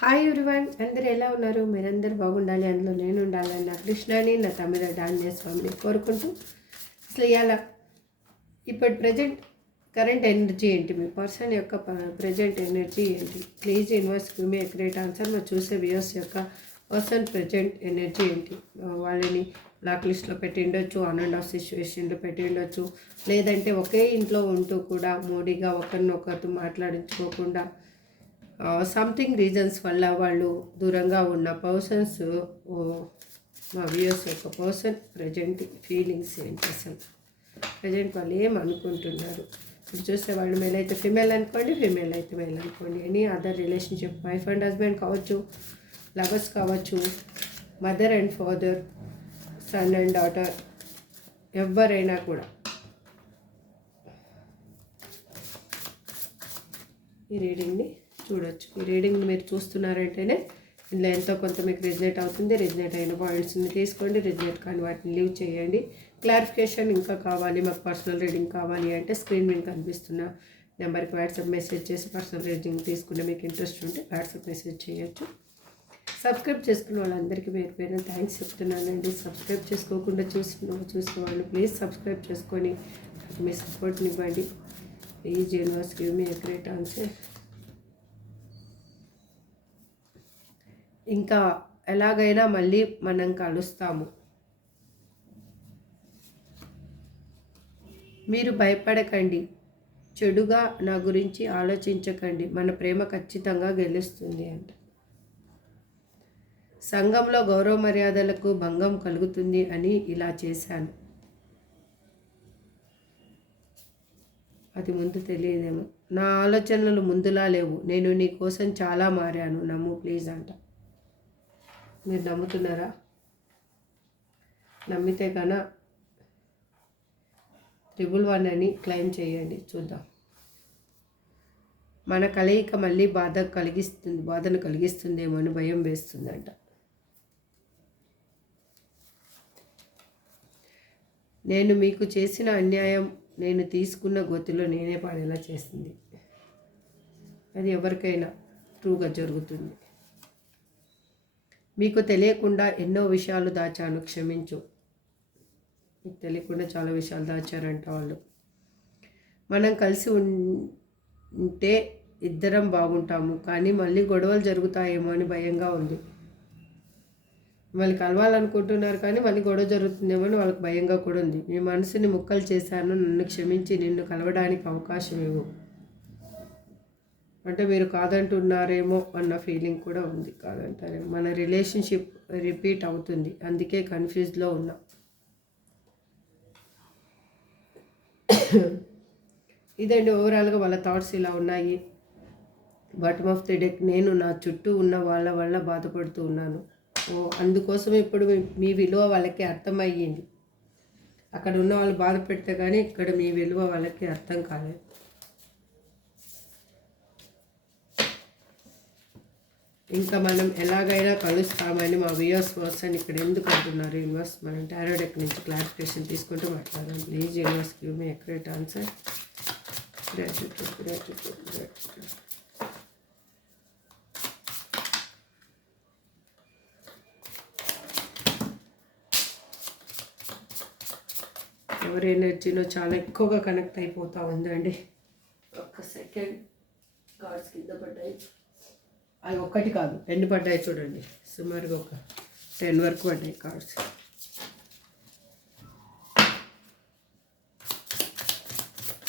Hi everyone, అందరు ఎలా ఉన్నారు? మీరందరూ బాగుండాలి, అందులో నేను ఉండాలని నా కృష్ణని నా తమిళ ఆంజనేయ స్వామిని కోరుకుంటూ అసలు ఇవాళ ఇప్పుడు ప్రజెంట్ కరెంట్ ఎనర్జీ ఏంటి, మీ పర్సన్ యొక్క ప్రజెంట్ ఎనర్జీ ఏంటి? Please universe give me great answer. మరి చూసే వ్యూయర్స్ యొక్క పర్సన్ ప్రజెంట్ ఎనర్జీ ఏంటి? వాళ్ళని బ్లాక్ లిస్ట్లో పెట్టి ఉండొచ్చు, ఆన్ అండ్ ఆఫ్ సిచ్యువేషన్లో పెట్టి ఉండొచ్చు, లేదంటే ఒకే ఇంట్లో ఉంటూ కూడా మోడీగా ఒకరినొకరితో మాట్లాడించుకోకుండా సంథింగ్ రీజన్స్ వల్ల వాళ్ళు దూరంగా ఉన్న పర్సన్స్. మా వ్యూయర్స్ యొక్క పర్సన్ ప్రజెంట్ ఫీలింగ్స్ ఏంటి, అసలు ప్రజెంట్ వాళ్ళు ఏమనుకుంటున్నారు? ఇప్పుడు చూస్తే వాళ్ళు మేల్ అయితే ఫిమేల్ అనుకోండి, ఫిమేల్ అయితే మేల్ అనుకోండి, any other relationship, wife and husband కావచ్చు, లవర్స్ కావచ్చు, mother and father, son and daughter, ఎవరైనా కూడా ఈ రీడింగ్ని చూడొచ్చు. ఈ రీడింగ్ మీరు చూస్తున్నారంటేనే ఇందులో ఎంతో కొంత మీకు రిజనేట్ అవుతుంది. రిజనేట్ అయిన పాయింట్స్ని తీసుకోండి, రిజనేట్ కానీ వాటిని లీవ్ చేయండి. క్లారిఫికేషన్ ఇంకా కావాలి, మాకు పర్సనల్ రీడింగ్ కావాలి అంటే స్క్రీన్ మీద కనిపిస్తున్న నెంబర్కి వాట్సాప్ మెసేజ్ చేసి పర్సనల్ రీడింగ్ తీసుకుంటే మీకు ఇంట్రెస్ట్ ఉంటే వాట్సాప్ మెసేజ్ చేయొచ్చు. సబ్స్క్రైబ్ చేసుకున్న వాళ్ళందరికీ పేరు పేరున థ్యాంక్స్ చెప్తున్నానండి. సబ్స్క్రైబ్ చేసుకోకుండా చూసిన వాళ్ళు ప్లీజ్ సబ్స్క్రైబ్ చేసుకొని మీ సపోర్ట్ని ఇవ్వండి. Please universe give me a great answer. ఇంకా ఎలాగైనా మళ్ళీ మనం కలుస్తాము. మీరు భయపడకండి, చెడుగా నా గురించి ఆలోచించకండి, మన ప్రేమ ఖచ్చితంగా గెలుస్తుంది అంట. సంఘంలో గౌరవ మర్యాదలకు భంగం కలుగుతుంది అని ఇలా చేశాను. అది ముందు తెలియదేమో. నా ఆలోచనలు ముందులా లేవు, నేను నీ కోసం చాలా మారాను, నమ్ము ప్లీజ్ అంట. మీరు నమ్ముతున్నారా? నమ్మితే కన్నా 111 అని క్లెయిమ్ చేయండి, చూద్దాం. మన కలయిక మళ్ళీ బాధను కలిగిస్తుందేమో అని భయం వేస్తుందంట. నేను మీకు చేసిన అన్యాయం నేను తీసుకున్న గొత్తులో నేనే పడేలా చేస్తుంది. అది ఎవరికైనా ట్రూగా జరుగుతుంది. మీకు తెలియకుండా ఎన్నో విషయాలు దాచాను, క్షమించు. మీకు తెలియకుండా చాలా విషయాలు దాచారంట వాళ్ళు. మనం కలిసి ఉంటే ఇద్దరం బాగుంటాము, కానీ మళ్ళీ గొడవలు జరుగుతాయేమో అని భయంగా ఉంది. మళ్ళీ కలవాలనుకుంటున్నారు కానీ మళ్ళీ గొడవ జరుగుతుందేమో అని వాళ్ళకి భయంగా కూడా ఉంది. మీ మనసుని ముక్కలు చేశాను, నన్ను క్షమించి నిన్ను కలవడానికి అవకాశం ఇవ్వు. అంటే మీరు కాదంటున్నారేమో అన్న ఫీలింగ్ కూడా ఉంది. కాదంటారేమో, మన రిలేషన్షిప్ రిపీట్ అవుతుంది, అందుకే కన్ఫ్యూజ్లో ఉన్నా. ఇదండి ఓవరాల్గా వాళ్ళ థాట్స్ ఇలా ఉన్నాయి. బాటమ్ ఆఫ్ ది డెక్, నేను నా చుట్టూ ఉన్న వాళ్ళ వల్ల బాధపడుతూ ఉన్నాను. అందుకోసం ఇప్పుడు మీ విలువ వాళ్ళకి అర్థమయ్యింది. అక్కడ ఉన్న వాళ్ళు బాధ పెడితే కానీ ఇక్కడ మీ విలువ వాళ్ళకి అర్థం కాలేదు. ఇంకా మనం ఎలాగైనా కలుస్తామని మా వ్యూయర్స్ పర్సన్ ఇక్కడ ఎందుకు అంటున్నారు? యూనివర్స్ మనం టారో డెక్ నుంచి క్లారిఫికేషన్ తీసుకుంటూ మాట్లాడాలి. Please universe give me accurate answer. Gratitude gratitude gratitude. ఎవరి ఎనర్జీలో చాలా ఎక్కువగా కనెక్ట్ అయిపోతూ ఉందండి. ఒక్క సెకండ్, కార్డ్స్ కింద పడ్డాయి. అవి ఒక్కటి కాదు, ఎన్ని పడ్డాయి చూడండి. సుమారుగా ఒక 10 వరకు పడ్డాయి cards.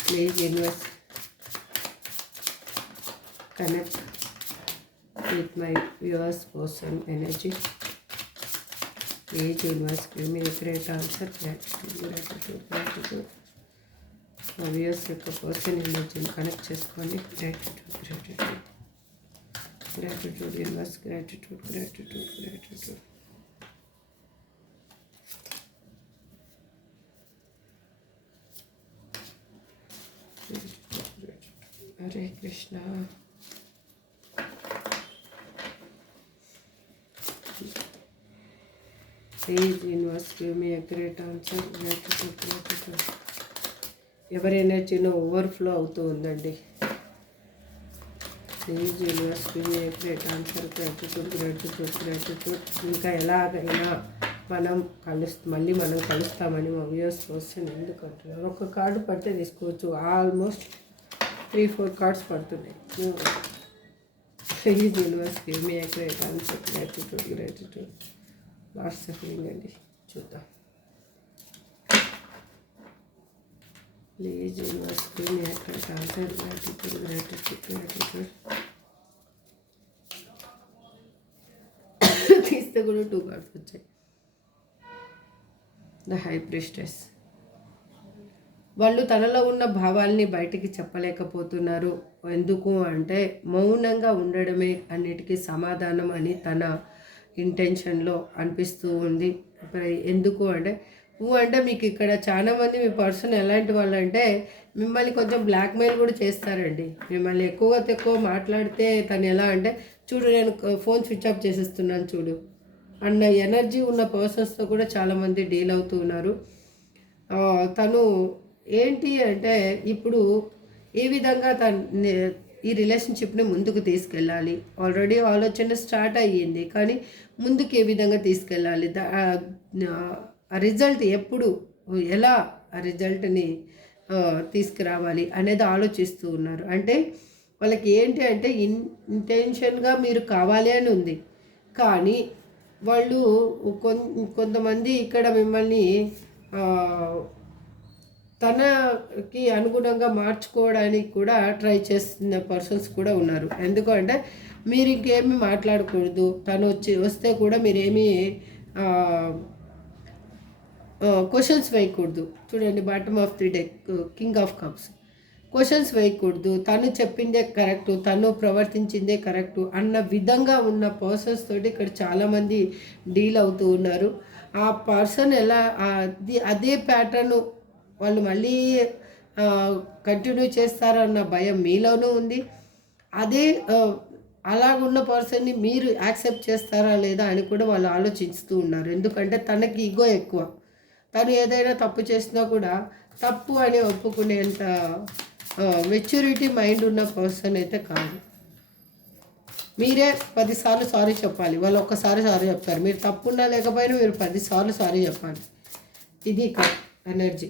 Please universe connect with my viewers person energy. Please universe give me great answer. Gratitude. మా వ్యూవర్స్ యొక్క పర్సన్ ఎనర్జీని కనెక్ట్ చేసుకోండి. Gratitude. Gratitude, universe, gratitude. Hare Krishna. Please, universe, give me a great answer. Gratitude. ఎవరి ఎనర్జీలో overflow అవుతూ ఉందండి. Please universe give me a great answer. Gratitude. ఇంకా ఎలాగైనా మళ్ళీ మనం కలుస్తామని మా వ్యూయర్స్ క్వశ్చన్ ఎందుకు అంటున్నారు. ఒక కార్డు పడితే తీసుకోవచ్చు. ఆల్మోస్ట్ 3-4 కార్డ్స్ పడుతున్నాయి. Please universe give me a great answer. Gratitude. Last suffering అండి, చూద్దాం. Please universe give me a great answer. Gratitude. తీస్తే కూడా 2 కార్డ్స్ వచ్చాయి. The high priestess. వాళ్ళు తనలో ఉన్న భావాల్ని బయటికి చెప్పలేకపోతున్నారు. ఎందుకు అంటే మౌనంగా ఉండడమే అన్నిటికీ సమాధానం అని తన ఇంటెన్షన్లో అనిపిస్తూ ఉంది. ఎందుకు అంటే మీకు ఇక్కడ చాలామంది మీ పర్సన్ ఎలాంటి వాళ్ళు అంటే మిమ్మల్ని కొంచెం బ్లాక్మెయిల్ కూడా చేస్తారండి. మిమ్మల్ని ఎక్కువ మాట్లాడితే తను ఎలా అంటే చూడు నేను ఫోన్ స్విచ్ ఆఫ్ చేసేస్తున్నాను చూడు అన్న ఎనర్జీ ఉన్న పర్సన్స్తో కూడా చాలామంది డీల్ అవుతూ ఉన్నారు. తను ఏంటి అంటే ఇప్పుడు ఏ విధంగా ఈ రిలేషన్షిప్ని ముందుకు తీసుకెళ్ళాలి. ఆల్రెడీ ఆలోచన స్టార్ట్ అయ్యింది, కానీ ముందుకు ఏ విధంగా తీసుకెళ్ళాలి, ఆ రిజల్ట్ ఎప్పుడు ఎలా ఆ రిజల్ట్ని తీసుకురావాలి అనేది ఆలోచిస్తూ ఉన్నారు. అంటే వాళ్ళకి ఏంటి అంటే ఇంటెన్షన్గా మీరు కావాలి అని ఉంది, కానీ వాళ్ళు కొంతమంది ఇక్కడ మిమ్మల్ని తనకి అనుగుణంగా మార్చుకోవడానికి కూడా ట్రై చేస్తున్న పర్సన్స్ కూడా ఉన్నారు. ఎందుకంటే మీరు ఇంకేమీ మాట్లాడకూడదు, తను వస్తే కూడా మీరేమీ క్వశ్చన్స్ వేయకూడదు. చూడండి, bottom of the deck, king of cups. Questions వేయకూడదు, తను చెప్పిందే కరెక్టు, తను ప్రవర్తించిందే కరెక్టు అన్న విధంగా ఉన్న పర్సన్స్ తోటి ఇక్కడ చాలామంది డీల్ అవుతూ ఉన్నారు. ఆ పర్సన్ ఎలా అదే ప్యాటర్ను వాళ్ళు మళ్ళీ కంటిన్యూ చేస్తారన్న భయం మీలోనూ ఉంది. అదే అలాగున్న పర్సన్ని మీరు యాక్సెప్ట్ చేస్తారా లేదా అని కూడా వాళ్ళు ఆలోచిస్తూ ఉన్నారు. ఎందుకంటే తనకి ఈగో ఎక్కువ. తను ఏదైనా తప్పు చేసినా కూడా తప్పు అని ఒప్పుకునేంత మెచ్యూరిటీ మైండ్ ఉన్న పర్సన్ అయితే కాదు. మీరే 10 సార్లు సారీ చెప్పాలి, వాళ్ళు ఒక్కసారి సారీ చెప్తారు. మీరు తప్పున్నా లేకపోయినా మీరు 10 సార్లు సారీ చెప్పాలి. ఇది ఎనర్జీ.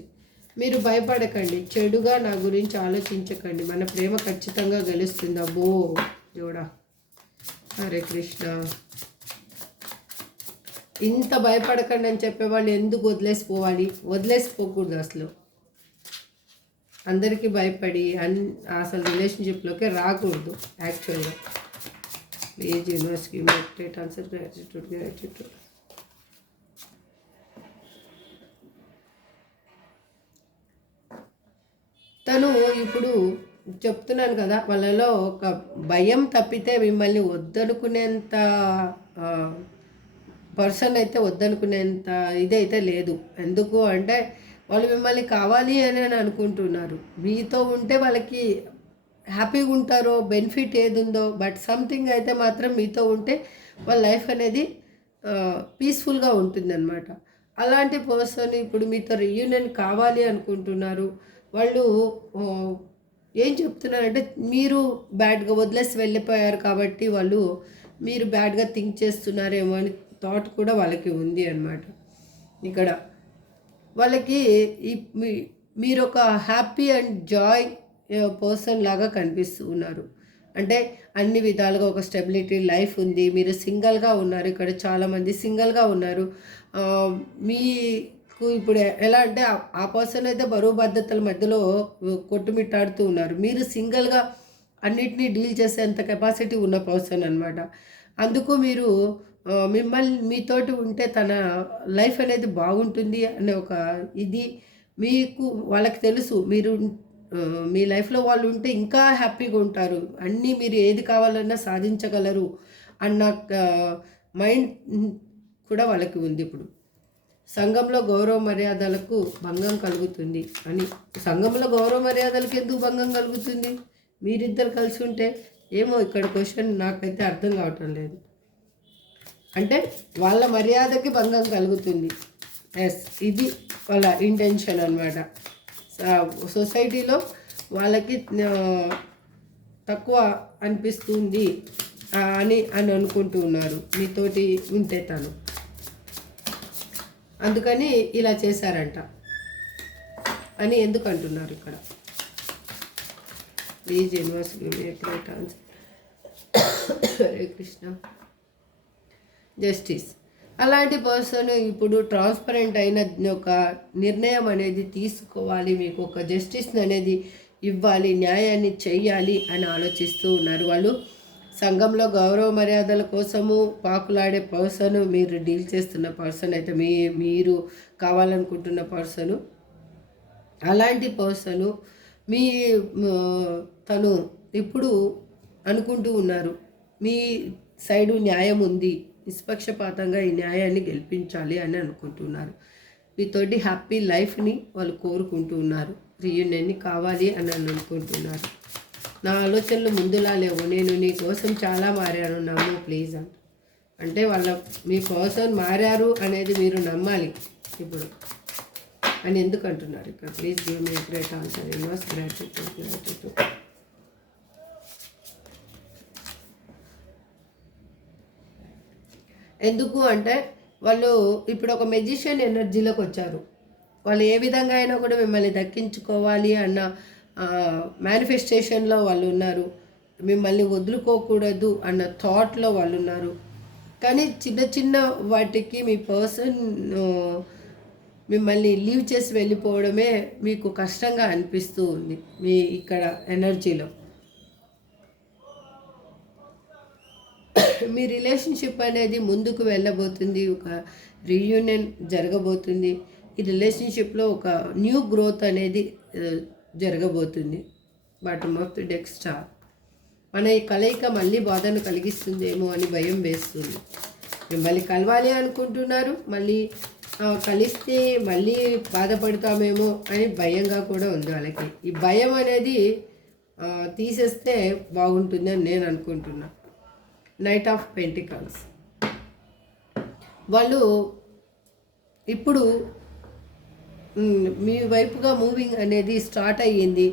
మీరు భయపడకండి, చెడుగా నా గురించి ఆలోచించకండి, మన ప్రేమ ఖచ్చితంగా గెలుస్తుంది. అబ్బో దేవుడా, హరే కృష్ణ. ఇంత భయపడకండి అని చెప్పేవాళ్ళు ఎందుకు వదిలేసిపోకూడదు. అసలు అందరికీ భయపడి అసలు రిలేషన్షిప్లోకి రాకూడదు యాక్చువల్గా. ప్లీజ్ యూనివర్స్కి గ్రేట్ ఆన్సర్. గ్రాటిట్యూడ్. తను ఇప్పుడు చెప్తున్నాను కదా, వాళ్ళలో ఒక భయం తప్పితే మిమ్మల్ని వద్దనుకునేంత పర్సన్ అయితే వద్దనుకునేంత ఇదైతే లేదు. ఎందుకు అంటే వాళ్ళు మిమ్మల్ని కావాలి అని అనుకుంటున్నారు. మీతో ఉంటే వాళ్ళకి హ్యాపీగా ఉంటారో, బెనిఫిట్ ఏది ఉందో, బట్ సంథింగ్ అయితే మాత్రం మీతో ఉంటే వాళ్ళ లైఫ్ అనేది పీస్ఫుల్గా ఉంటుందన్నమాట. అలాంటి పర్సన్ ఇప్పుడు మీతో రీయూనియన్ కావాలి అనుకుంటున్నారు. వాళ్ళు ఏం చెప్తున్నారంటే మీరు బ్యాడ్గా వదిలేసి వెళ్ళిపోయారు కాబట్టి వాళ్ళు మీరు బ్యాడ్గా థింక్ చేస్తున్నారేమో అని థాట్ కూడా వాళ్ళకి ఉంది అన్నమాట. ఇక్కడ వాళ్ళకి మీరు ఒక హ్యాపీ అండ్ జాయ్ పర్సన్ లాగా కనిపిస్తూ ఉన్నారు. అంటే అన్ని విధాలుగా ఒక స్టెబిలిటీ లైఫ్ ఉంది. మీరు సింగిల్గా ఉన్నారు. ఇక్కడ చాలామంది సింగిల్గా ఉన్నారు. మీకు ఇప్పుడు ఎలా అంటే ఆ పర్సన్ అయితే బరువు బాధ్యతల మధ్యలో కొట్టుమిట్టాడుతూ ఉన్నారు. మీరు సింగిల్గా అన్నిటినీ డీల్ చేసేంత కెపాసిటీ ఉన్న పర్సన్ అనమాట. అందుకు మీరు మీతోటి ఉంటే తన లైఫ్ అనేది బాగుంటుంది అనే ఒక ఇది మీకు వాళ్ళకి తెలుసు. మీరు మీ లైఫ్లో వాళ్ళు ఉంటే ఇంకా హ్యాపీగా ఉంటారు, అన్నీ మీరు ఏది కావాలన్నా సాధించగలరు అన్న మైండ్ కూడా వాళ్ళకి ఉంది. ఇప్పుడు సంఘంలో గౌరవ మర్యాదలకు భంగం కలుగుతుంది అని. సంఘంలో గౌరవ మర్యాదలకు ఎందుకు భంగం కలుగుతుంది? మీరిద్దరు కలిసి ఉంటే ఏమో ఇక్కడ క్వశ్చన్ నాకైతే అర్థం కావటం లేదు. అంటే వాళ్ళ మర్యాదకి భంగం కలుగుతుంది. ఎస్, ఇది వాళ్ళ ఇంటెన్షన్ అనమాట. సొసైటీలో వాళ్ళకి తక్కువ అనిపిస్తుంది అని అనుకుంటూ ఉన్నారు మీతోటి ఉంటే తను, అందుకని ఇలా చేశారంట అని ఎందుకు అంటున్నారు ఇక్కడ. Please universe give me a great answer. Hare Krishna. Justice. అలాంటి పర్సన్ ఇప్పుడు ట్రాన్స్పరెంట్ అయిన ఒక నిర్ణయం అనేది తీసుకోవాలి, మీకు ఒక జస్టిస్ అనేది ఇవ్వాలి, న్యాయాన్ని చెయ్యాలి అని ఆలోచిస్తూ ఉన్నారు. వాళ్ళు సంఘంలో గౌరవ మర్యాదల కోసము పాకులాడే పర్సన్, మీరు డీల్ చేస్తున్న పర్సన్ అయితే మీరు కావాలనుకుంటున్న పర్సను, అలాంటి పర్సను మీ తను ఇప్పుడు అనుకుంటూ ఉన్నారు మీ సైడు న్యాయం ఉంది, నిష్పక్షపాతంగా ఈ న్యాయాన్ని గెలిపించాలి అని అనుకుంటున్నారు. మీతోటి హ్యాపీ లైఫ్ని వాళ్ళు కోరుకుంటూ ఉన్నారు, రీయూనియన్ని కావాలి అని అనుకుంటున్నారు. నా ఆలోచనలు ముందులా లేవు, నేను నీ కోసం చాలా మారాను, నమ్ము ప్లీజ్ అంటే మీ పర్సన్ మారారు అనేది మీరు నమ్మాలి ఇప్పుడు అని ఎందుకు అంటున్నారు ఇక్కడ. Please give me great answer. Universe gratitude. ఎందుకు అంటే వాళ్ళు ఇప్పుడు ఒక మెజిషియన్ ఎనర్జీలోకి వచ్చారు. వాళ్ళు ఏ విధంగా అయినా కూడా మిమ్మల్ని దక్కించుకోవాలి అన్న మేనిఫెస్టేషన్లో వాళ్ళు ఉన్నారు, మిమ్మల్ని వదులుకోకూడదు అన్న థాట్లో వాళ్ళు ఉన్నారు. కానీ చిన్న చిన్న వాటికి మీ పర్సన్ మిమ్మల్ని లీవ్ చేసి వెళ్ళిపోవడమే మీకు కష్టంగా అనిపిస్తూ ఉంది మీ ఇక్కడ ఎనర్జీలో. మీ రిలేషన్షిప్ అనేది ముందుకు వెళ్ళబోతుంది, ఒక రీయూనియన్ జరగబోతుంది. ఈ రిలేషన్షిప్లో ఒక న్యూ గ్రోత్ అనేది జరగబోతుంది. Bottom of the deck star. మన ఈ కలయిక మళ్ళీ బాధను కలిగిస్తుందేమో అని భయం వేస్తుంది. మిమ్మల్ని కలవాలి అనుకుంటున్నారు, మళ్ళీ కలిస్తే మళ్ళీ బాధపడతామేమో అని భయంగా కూడా ఉంది వాళ్ళకి. ఈ భయం అనేది తీసేస్తే బాగుంటుందని నేను అనుకుంటున్నా. Knight of pentacles. వాళ్ళు ఇప్పుడు మీ వైపుగా మూవింగ్ అనేది స్టార్ట్ అయ్యింది,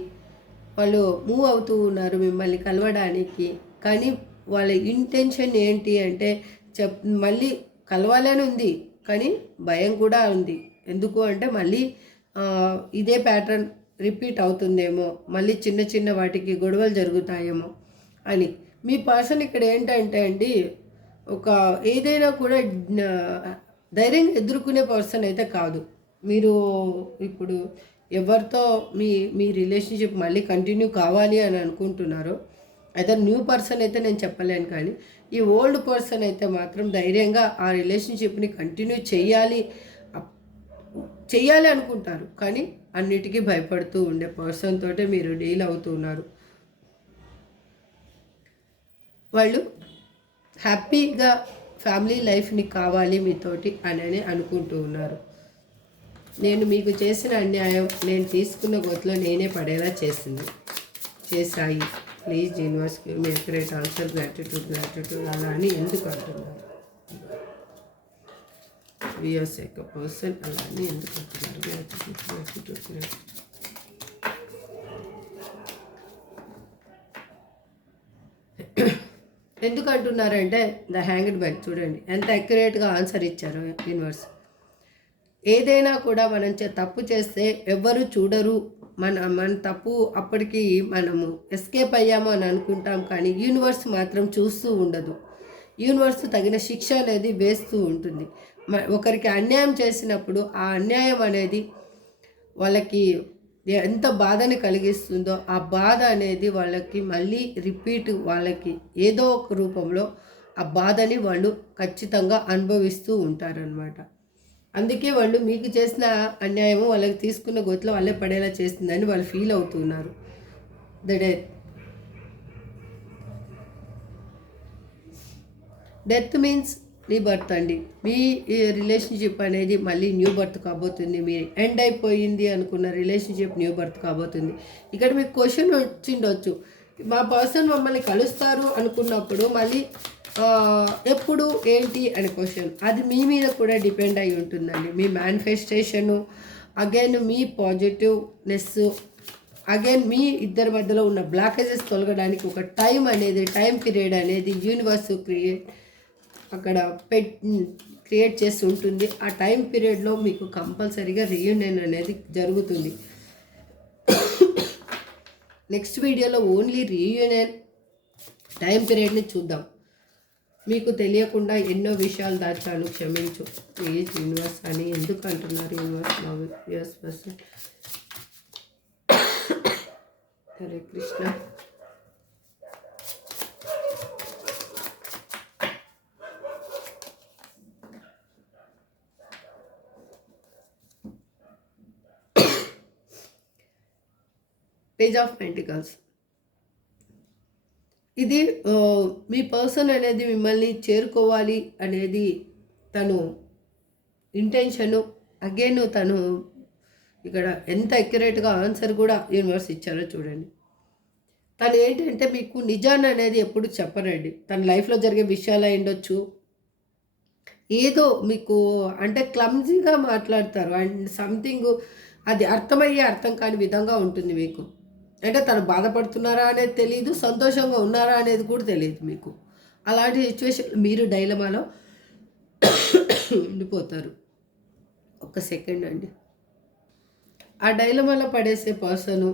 వాళ్ళు మూవ్ అవుతూ ఉన్నారు మిమ్మల్ని కలవడానికి. కానీ వాళ్ళ ఇంటెన్షన్ ఏంటి అంటే మళ్ళీ కలవాలని ఉంది, కానీ భయం కూడా ఉంది. ఎందుకు అంటే మళ్ళీ ఇదే ప్యాటర్న్ రిపీట్ అవుతుందేమో, మళ్ళీ చిన్న చిన్న వాటికి గొడవలు జరుగుతాయేమో అని. మీ పర్సన్ ఇక్కడ ఏంటంటే అండి, ఒక ఏదైనా కూడా ధైర్యంగా ఎదుర్కొనే పర్సన్ అయితే కాదు. మీరు ఇప్పుడు ఎవరితో మీ రిలేషన్షిప్ మళ్ళీ కంటిన్యూ కావాలి అని అనుకుంటున్నారో, అయితే న్యూ పర్సన్ అయితే నేను చెప్పలేను, కానీ ఈ ఓల్డ్ పర్సన్ అయితే మాత్రం ధైర్యంగా ఆ రిలేషన్షిప్ని కంటిన్యూ చేయాలి అనుకుంటారు. కానీ అన్నిటికీ భయపడుతూ ఉండే పర్సన్ తోటే మీరు డీల్ అవుతున్నారు. వాళ్ళు హ్యాపీగా ఫ్యామిలీ లైఫ్ని కావాలి మీతోటి అని అనుకుంటూ ఉన్నారు. నేను మీకు చేసిన అన్యాయం నేను తీసుకున్న గొంతులో నేనే పడేలా చేశాయి. Please universe give me great answer. Gratitude అలా అని ఎందుకు అంటున్నారు? వియర్స్ యొక్క పర్సన్ అలా అని ఎందుకు అంటున్నారు? గ్రాటిట్యూడ్. ఎందుకు అంటున్నారంటే ద హ్యాంగ్డ్ మ్యాన్. చూడండి ఎంత అక్యురేట్గా ఆన్సర్ ఇచ్చారు యూనివర్స్. ఏదైనా కూడా మనం తప్పు చేస్తే ఎవ్వరు చూడరు, మన తప్పు అప్పటికి మనము ఎస్కేప్ అయ్యాము అని అనుకుంటాం, కానీ యూనివర్స్ మాత్రం చూస్తూ ఉండదు. యూనివర్స్ తగిన శిక్ష అనేది వేస్తూ ఉంటుంది. ఒకరికి అన్యాయం చేసినప్పుడు ఆ అన్యాయం అనేది వాళ్ళకి ఎంత బాధని కలిగిస్తుందో ఆ బాధ అనేది వాళ్ళకి మళ్ళీ రిపీట్, వాళ్ళకి ఏదో ఒక రూపంలో ఆ బాధని వాళ్ళు ఖచ్చితంగా అనుభవిస్తూ ఉంటారనమాట. అందుకే వాళ్ళు మీకు చేసిన అన్యాయము వాళ్ళకి తీసుకున్న గొంతులో వాళ్ళే పడేలా చేస్తుందని వాళ్ళు ఫీల్ అవుతున్నారు. డెత్ మీన్స్ రీబర్త్ అండి. మీ రిలేషన్షిప్ అనేది మళ్ళీ న్యూ బర్త్ కాబోతుంది. మీరు ఎండ్ అయిపోయింది అనుకున్న రిలేషన్షిప్ న్యూ బర్త్ కాబోతుంది. ఇక్కడ మీకు క్వశ్చన్ వచ్చిండొచ్చు, మా పర్సన్ మమ్మల్ని కలుస్తారు అనుకున్నప్పుడు మళ్ళీ ఎప్పుడు ఏంటి అనే క్వశ్చన్. అది మీ మీద కూడా డిపెండ్ అయి ఉంటుందండి. మీ మేనిఫెస్టేషను, అగైన్ మీ పాజిటివ్నెస్, అగైన్ మీ ఇద్దరి మధ్యలో ఉన్న బ్లాకేజెస్ తొలగడానికి ఒక టైం పీరియడ్ అనేది యూనివర్స్ అక్కడ క్రియేట్ చేసి ఉంటుంది. ఆ టైం పీరియడ్లో మీకు కంపల్సరీగా రీయూనియన్ అనేది జరుగుతుంది. నెక్స్ట్ వీడియోలో ఓన్లీ రీయూనియన్ టైం పీరియడ్ని చూద్దాం. మీకు తెలియకుండా ఎన్నో విషయాలు దాచాను, క్షమించు ప్లీజ్ యూనివర్స్ అని ఎందుకు అంటున్నారు యూనివర్స్ మా viewers person. Hare Krishna. Page of pentacles. ఇది మీ పర్సన్ అనేది మిమ్మల్ని చేరుకోవాలి అనేది తను ఇంటెన్షను. అగైన్ తను ఇక్కడ ఎంత అక్యురేట్గా ఆన్సర్ కూడా యూనివర్స్ ఇచ్చారో చూడండి. తను ఏంటంటే మీకు నిజాన్ని అనేది ఎప్పుడు చెప్పరండి. తన లైఫ్లో జరిగే విషయాలు అయ్యుండొచ్చు, ఏదో మీకు అంటే క్లమ్జీగా మాట్లాడతారు అండ్ సంథింగ్ అది అర్థం కాని విధంగా ఉంటుంది మీకు. అంటే తను బాధపడుతున్నారా అనేది తెలియదు, సంతోషంగా ఉన్నారా అనేది కూడా తెలియదు మీకు. అలాంటి సిచ్యువేషన్ మీరు డైలమాలో ఉండిపోతారు. ఒక సెకండ్ అండి. ఆ డైలమాలో పడేసే పర్సను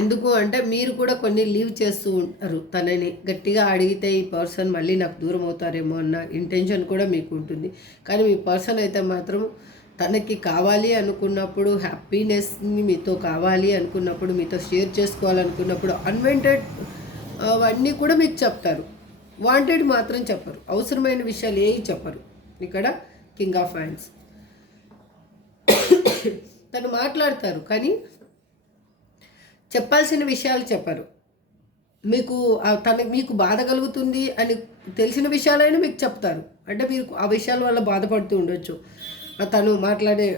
ఎందుకు అంటే మీరు కూడా కొన్ని లీవ్ చేస్తూ ఉంటారు. తనని గట్టిగా అడిగితే ఈ పర్సన్ మళ్ళీ నాకు దూరం అవుతారేమో అన్న ఇంటెన్షన్ కూడా మీకు ఉంటుంది. కానీ మీ పర్సన్ అయితే మాత్రం తనకి కావాలి అనుకున్నప్పుడు, హ్యాపీనెస్ని మీతో కావాలి అనుకున్నప్పుడు, మీతో షేర్ చేసుకోవాలనుకున్నప్పుడు అన్వాంటెడ్ అవన్నీ కూడా మీకు చెప్తారు. వాంటెడ్ మాత్రం చెప్పరు. అవసరమైన విషయాలు ఏవి చెప్పరు. ఇక్కడ కింగ్ ఆఫ్ హ్యాండ్స్. తను మాట్లాడతారు కానీ చెప్పాల్సిన విషయాలు చెప్పరు. మీకు బాధ కలుగుతుంది అని తెలిసిన విషయాలైనా మీకు చెప్తారు. అంటే మీరు ఆ విషయాల వల్ల బాధపడుతూ ఉండొచ్చు, తను మాట్లాడే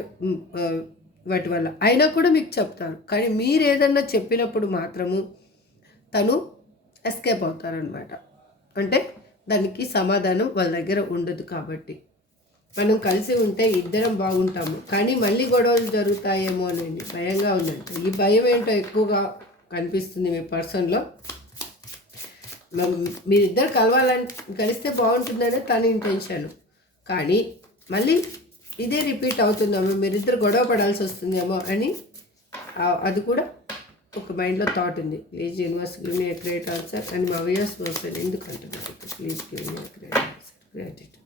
వాటి వల్ల అయినా కూడా మీకు చెప్తారు. కానీ మీరు ఏదన్నా చెప్పినప్పుడు మాత్రము తను ఎస్కేప్ అవుతారనమాట. అంటే దానికి సమాధానం వాళ్ళ దగ్గర ఉండదు. కాబట్టి మనం కలిసి ఉంటే ఇద్దరం బాగుంటాము, కానీ మళ్ళీ గొడవలు జరుగుతాయేమో అనేది భయంగా ఉందంట. ఈ భయం ఏంటో ఎక్కువగా కనిపిస్తుంది మీ పర్సన్లో. మీరిద్దరు కలిస్తే బాగుంటుందనే తన ఇంటెన్షన్. కానీ మళ్ళీ ఇదే రిపీట్ అవుతుందేమో, మీరిద్దరు గొడవ పడాల్సి వస్తుందేమో అని అది కూడా ఒక మైండ్లో థాట్ ఉంది. Please universe give me a great answer అని మా వ్యూయర్స్ వస్తుంది. ఎందుకు అంటున్నారు? Please give me a great answer. Gratitude.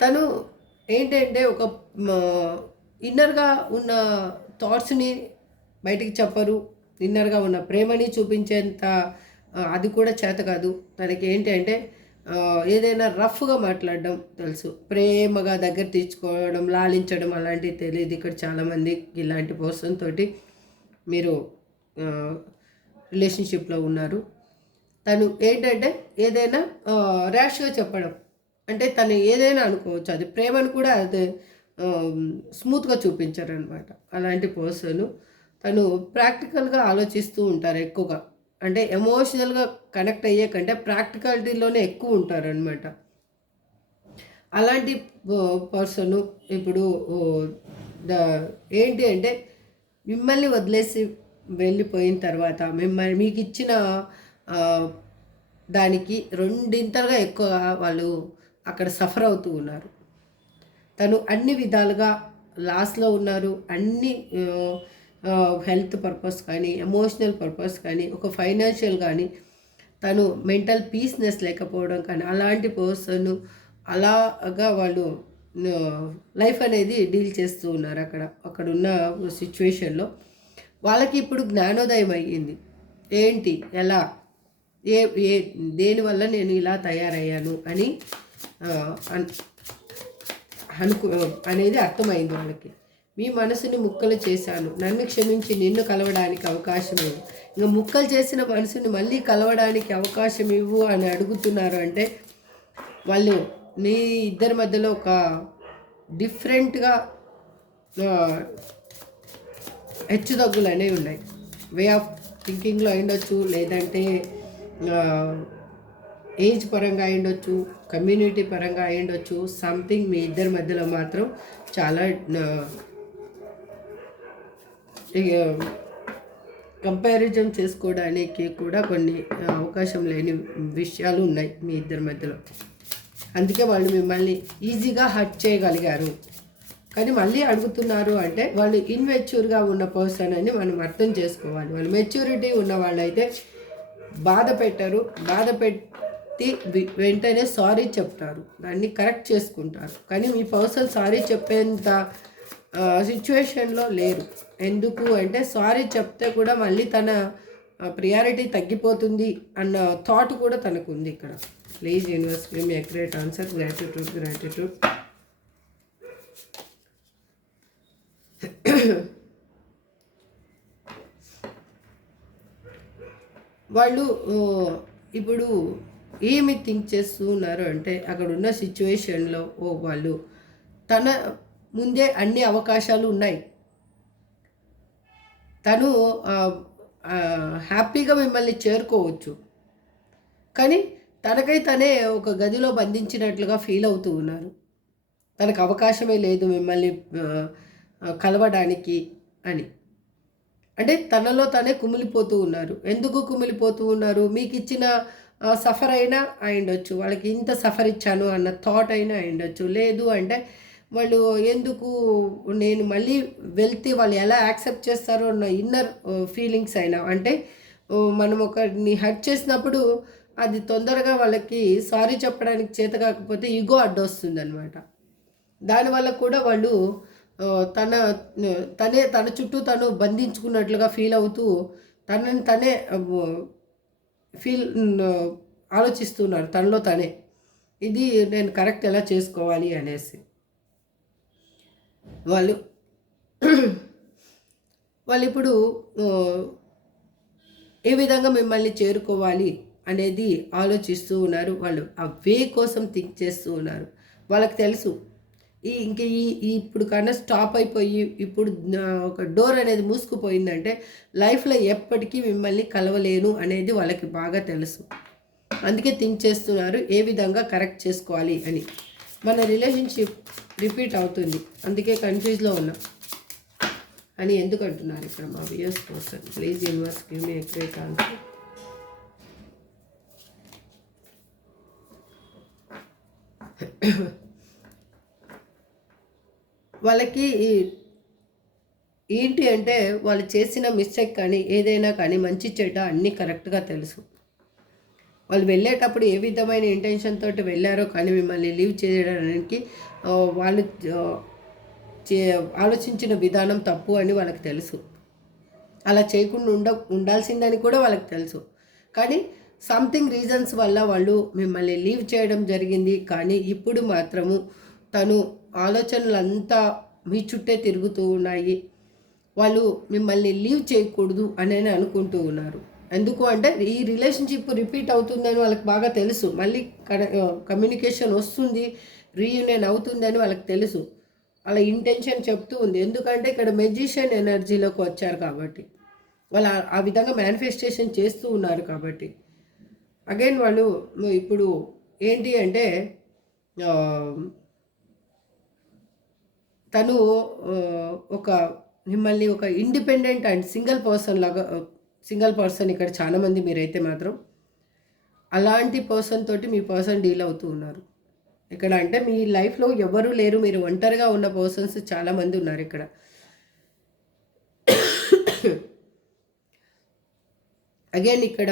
తను ఏంటంటే ఒక ఇన్నర్గా ఉన్న థాట్స్ని బయటికి చెప్పరు. ఇన్నర్గా ఉన్న ప్రేమని చూపించేంత అది కూడా చేత కాదు తనకి. ఏంటంటే ఏదైనా రఫ్గా మాట్లాడడం తెలుసు, ప్రేమగా దగ్గర తీసుకోవడం, లాలించడం అలాంటివి తెలియదు. ఇక్కడ చాలామంది ఇలాంటి పర్సన్ తోటి మీరు రిలేషన్షిప్లో ఉన్నారు. తను ఏంటంటే ఏదైనా ర్యాష్గా చెప్పడం, అంటే తను ఏదైనా అనుకోవచ్చు, అది ప్రేమను కూడా అదే స్మూత్గా చూపించారనమాట. అలాంటి పర్సన్ తను ప్రాక్టికల్గా ఆలోచిస్తూ ఉంటారు ఎక్కువగా. అంటే ఎమోషనల్గా కనెక్ట్ అయ్యే కంటే ప్రాక్టికాలిటీలోనే ఎక్కువ ఉంటారనమాట. అలాంటి పర్సను ఇప్పుడు ఏంటి అంటే మిమ్మల్ని వదిలేసి వెళ్ళిపోయిన తర్వాత మీకు ఇచ్చిన దానికి రెండింతలుగా ఎక్కువ వాళ్ళు అక్కడ సఫర్ అవుతూ ఉన్నారు. తను అన్ని విధాలుగా లాస్లో ఉన్నారు. అన్ని హెల్త్ పర్పస్ కానీ, ఎమోషనల్ పర్పస్ కానీ, ఒక ఫైనాన్షియల్ కానీ, తను మెంటల్ పీస్నెస్ లేకపోవడం కానీ, అలాంటి పర్సన్ అలాగా వాళ్ళు లైఫ్ అనేది డీల్ చేస్తూ ఉన్నారు. అక్కడున్న సిచ్యువేషన్లో వాళ్ళకి ఇప్పుడు జ్ఞానోదయం అయ్యింది. ఏంటి, ఎలా, దేనివల్ల నేను ఇలా తయారయ్యాను అని అనేది అర్థమైంది వాళ్ళకి. మీ మనసుని ముక్కలు చేశాను, నన్ను క్షమించి నిన్ను కలవడానికి అవకాశం ఇవ్వు. ఇంకా ముక్కలు చేసిన మనసుని మళ్ళీ కలవడానికి అవకాశం ఇవ్వు అని అడుగుతున్నారు. అంటే వాళ్ళు మీ ఇద్దరి మధ్యలో ఒక డిఫరెంట్గా హెచ్చుతగ్గులు అనేవి ఉన్నాయి. వే ఆఫ్ థింకింగ్లో ఉండొచ్చు, లేదంటే ఏజ్ పరంగా అయ్యుండొచ్చు, కమ్యూనిటీ పరంగా అయ్యుండొచ్చు. సంథింగ్ మీ ఇద్దరి మధ్యలో మాత్రం చాలా కంపారిజన్ చేసుకోవడానికి కూడా కొన్ని అవకాశం లేని విషయాలు ఉన్నాయి మీ ఇద్దరి మధ్యలో. అందుకే వాళ్ళు మిమ్మల్ని ఈజీగా హర్ట్ చేయగలిగారు. కానీ మళ్ళీ అడుగుతున్నారు అంటే వాళ్ళు ఇన్మెచ్యూర్గా ఉన్న పర్సన్ అని మనం అర్థం చేసుకోవాలి. వాళ్ళు మెచ్యూరిటీ ఉన్న వాళ్ళైతే బాధ పెట్టరు, బాధ పెట్టి వెంటనే సారీ చెప్తారు, దాన్ని కరెక్ట్ చేసుకుంటారు. కానీ మీ పర్సన్ సారీ చెప్పేంత సిచ్యువేషన్లో లేరు. ఎందుకు అంటే సారీ చెప్తే కూడా మళ్ళీ తన ప్రియారిటీ తగ్గిపోతుంది అన్న థాట్ కూడా తనకు ఉంది ఇక్కడ. Please universe give me accurate answer. Gratitude. వాళ్ళు ఇప్పుడు ఏమి థింక్ చేస్తూ ఉన్నారు అంటే అక్కడ ఉన్న సిచ్యువేషన్లో వాళ్ళు తన ముందే అన్ని అవకాశాలు ఉన్నాయి, తను హ్యాపీగా మిమ్మల్ని చేరుకోవచ్చు. కానీ తనకై తనే ఒక గదిలో బంధించినట్లుగా ఫీల్ అవుతూ ఉన్నారు. తనకు అవకాశమే లేదు మిమ్మల్ని కలవడానికి అని. అంటే తనలో తనే కుమిలిపోతూ ఉన్నారు. ఎందుకు కుమిలిపోతూ ఉన్నారు? మీకు ఇచ్చిన సఫర్ అయినా అయిండొచ్చు, వాళ్ళకి ఇంత సఫర్ ఇచ్చాను అన్న థాట్ అయినా అయిండొచ్చు. లేదు అంటే వాళ్ళు ఎందుకు నేను మళ్ళీ వెళ్తే వాళ్ళు ఎలా యాక్సెప్ట్ చేస్తారో అన్న ఇన్నర్ ఫీలింగ్స్ అయినా. అంటే మనం ఒకరిని హర్ట్ చేసినప్పుడు అది తొందరగా వాళ్ళకి సారీ చెప్పడానికి చేత కాకపోతే ఈగో అడ్డొస్తుంది అనమాట. దానివల్ల కూడా వాళ్ళు తన చుట్టూ తను బంధించుకున్నట్లుగా ఫీల్ అవుతూ తనని తనే ఆలోచిస్తున్నారు తనలో తనే. ఇది నేను కరెక్ట్ ఎలా చేసుకోవాలి అనేసి వాళ్ళు ఇప్పుడు ఏ విధంగా మిమ్మల్ని చేరుకోవాలి అనేది ఆలోచిస్తూ ఉన్నారు. వాళ్ళు ఆ వే కోసం థింక్ చేస్తూ ఉన్నారు. వాళ్ళకి తెలుసు ఇప్పుడు కన్నా స్టాప్ అయిపోయి ఇప్పుడు ఒక డోర్ అనేది మూసుకుపోయిందంటే లైఫ్లో ఎప్పటికీ మిమ్మల్ని కలవలేను అనేది వాళ్ళకి బాగా తెలుసు. అందుకే థింక్ చేస్తున్నారు ఏ విధంగా కరెక్ట్ చేసుకోవాలి అని. మన రిలేషన్షిప్ రిపీట్ అవుతుంది, అందుకే కన్ఫ్యూజ్లో ఉన్నాం అని ఎందుకు అంటున్నారు ఇక్కడ మా viewers person. Please universe give me accurate answer. వాళ్ళకి ఏంటి అంటే వాళ్ళు చేసిన మిస్టేక్ కానీ ఏదైనా కానీ మంచి చెడ్డ అన్నీ కరెక్ట్గా తెలుసు. వాళ్ళు వెళ్ళేటప్పుడు ఏ విధమైన ఇంటెన్షన్ తోటి వెళ్ళారో కానీ మిమ్మల్ని లీవ్ చేయడానికి వాళ్ళు ఆలోచించిన విధానం తప్పు అని వాళ్ళకి తెలుసు. అలా చేయకుండా ఉండాల్సిందని కూడా వాళ్ళకి తెలుసు. కానీ సంథింగ్ రీజన్స్ వల్ల వాళ్ళు మిమ్మల్ని లీవ్ చేయడం జరిగింది. కానీ ఇప్పుడు మాత్రము తను ఆలోచనలంతా మీ చుట్టే తిరుగుతూ ఉన్నాయి. వాళ్ళు మిమ్మల్ని లీవ్ చేయకూడదు అని అనుకుంటూ ఉన్నారు. ఎందుకు అంటే ఈ రిలేషన్షిప్ రిపీట్ అవుతుందని వాళ్ళకి బాగా తెలుసు. మళ్ళీ కమ్యూనికేషన్ వస్తుంది, రీయూనియన్ అవుతుంది అని వాళ్ళకి తెలుసు. వాళ్ళ ఇంటెన్షన్ చెప్తూ ఉంది. ఎందుకంటే ఇక్కడ మెజిషియన్ ఎనర్జీలోకి వచ్చారు కాబట్టి, వాళ్ళు ఆ విధంగా మేనిఫెస్టేషన్ చేస్తూ ఉన్నారు కాబట్టి. అగైన్ వాళ్ళు ఇప్పుడు ఏంటి అంటే తను మిమ్మల్ని ఒక ఇండిపెండెంట్ అండ్ సింగిల్ పర్సన్ ఇక్కడ చాలామంది మీరైతే మాత్రం అలాంటి పర్సన్ తోటి మీ పర్సన్ డీల్ అవుతూ ఉన్నారు ఇక్కడ. అంటే మీ లైఫ్లో ఎవరు లేరు, మీరు ఒంటరిగా ఉన్న పర్సన్స్ చాలామంది ఉన్నారు ఇక్కడ. అగైన్ ఇక్కడ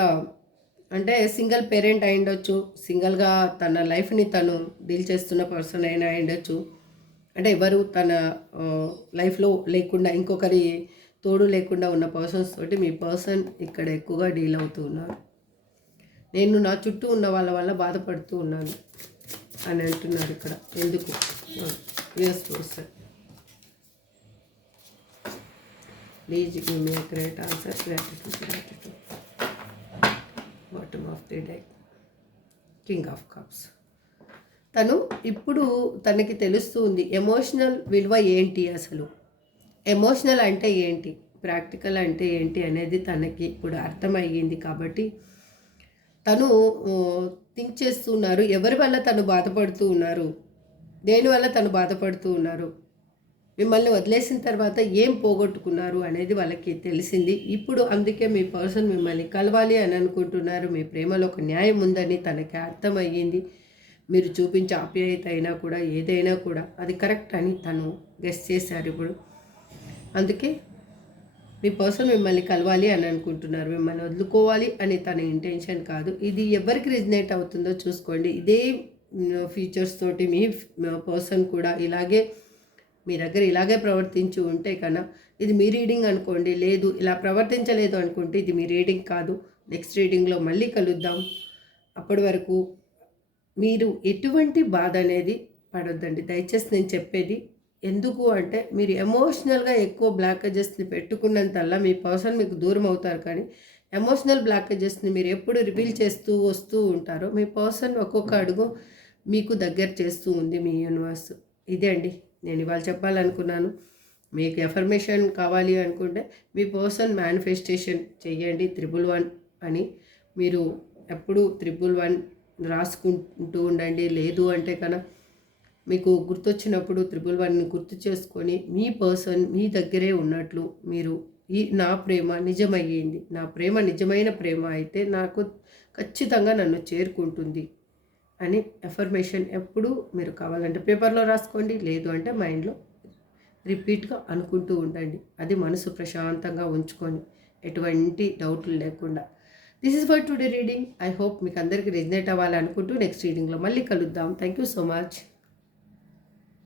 అంటే సింగిల్ పేరెంట్ అయి ఉండొచ్చు, సింగిల్గా తన లైఫ్ని తను డీల్ చేస్తున్న పర్సన్ అయినా అయ్యుండొచ్చు. అంటే ఎవరు తన లైఫ్లో లేకుండా ఇంకొకరి తోడు లేకుండా ఉన్న పర్సన్స్ తోటి మీ పర్సన్ ఇక్కడ ఎక్కువగా డీల్ అవుతూ ఉన్నారు. నేను నా చుట్టూ ఉన్న వాళ్ళ వల్ల బాధపడుతూ ఉన్నాను అని అంటున్నారు ఇక్కడ. ఎందుకు? US person. Please give me a great answer. Gratitude. Bottom of the deck, king of cups. తను ఇప్పుడు తనకి తెలుస్తుంది ఎమోషనల్ విలువ ఏంటి, అసలు ఎమోషనల్ అంటే ఏంటి, ప్రాక్టికల్ అంటే ఏంటి అనేది తనకి ఇప్పుడు అర్థమయ్యింది. కాబట్టి తను థింక్ చేస్తూ ఉన్నారు, ఎవరి వల్ల తను బాధపడుతూ ఉన్నారు, దేనివల్ల తను బాధపడుతూ ఉన్నారు, మిమ్మల్ని వదిలేసిన తర్వాత ఏం పోగొట్టుకున్నారు అనేది వాళ్ళకి తెలిసింది. ఇప్పుడు అందుకే మీ పర్సన్ మిమ్మల్ని కలవాలి అని అనుకుంటున్నారు. మీ ప్రేమలో ఒక న్యాయం ఉందని తనకి అర్థమయ్యింది. మీరు చూపించే ఆప్యాయత అయినా కూడా ఏదైనా కూడా అది కరెక్ట్ అని తను గెస్ చేశారు ఇప్పుడు. అందుకే మీ పర్సన్ మిమ్మల్ని కలవాలి అని అనుకుంటున్నారు. మిమ్మల్ని వదులుకోవాలి అని తన ఇంటెన్షన్ కాదు. ఇది ఎవరికి రిజనేట్ అవుతుందో చూసుకోండి. ఇదే ఫీచర్స్ తోటి మీ పర్సన్ కూడా ఇలాగే మీ దగ్గర ఇలాగే ప్రవర్తించి ఉంటే కన్నా ఇది మీ రీడింగ్ అనుకోండి. లేదు ఇలా ప్రవర్తించలేదు అనుకుంటే ఇది మీ రీడింగ్ కాదు. నెక్స్ట్ రీడింగ్లో మళ్ళీ కలుద్దాం. అప్పటి వరకు మీరు ఎటువంటి బాధ అనేది పడొద్దండి. దయచేసి నేను చెప్పేది ఎందుకు అంటే, మీరు ఎమోషనల్గా ఎక్కువ బ్లాకేజెస్ని పెట్టుకున్నంతల్లా మీ పర్సన్ మీకు దూరం అవుతారు. కానీ ఎమోషనల్ బ్లాకేజెస్ని మీరు ఎప్పుడు రివీల్ చేస్తూ వస్తూ ఉంటారో మీ పర్సన్ ఒక్కొక్క అడుగు మీకు దగ్గర చేస్తూ ఉంది మీ యూనివర్స్. ఇదే అండి నేను ఇవాళ చెప్పాలనుకున్నాను. మీకు ఎఫర్మేషన్ కావాలి అనుకుంటే మీ పర్సన్ మేనిఫెస్టేషన్ చెయ్యండి 111 అని. మీరు ఎప్పుడు 111 రాసుకుంటూ ఉండండి. లేదు అంటే కనుక మీకు గుర్తొచ్చినప్పుడు 111ని గుర్తు చేసుకొని మీ పర్సన్ మీ దగ్గరే ఉన్నట్లు మీరు నా ప్రేమ నిజమయ్యింది, నా ప్రేమ నిజమైన ప్రేమ అయితే నాకు ఖచ్చితంగా నన్ను చేరుకుంటుంది అని ఎఫర్మేషన్ ఎప్పుడు మీరు కావాలంటే పేపర్లో రాసుకోండి. లేదు అంటే మైండ్లో రిపీట్గా అనుకుంటూ ఉండండి. అది మనసు ప్రశాంతంగా ఉంచుకొని ఎటువంటి డౌట్లు లేకుండా. This is for today reading. I hope మీకు అందరికీ రెజినేట్ అవ్వాలనుకుంటూ నెక్స్ట్ రీడింగ్లో మళ్ళీ కలుద్దాం. Thank you so much.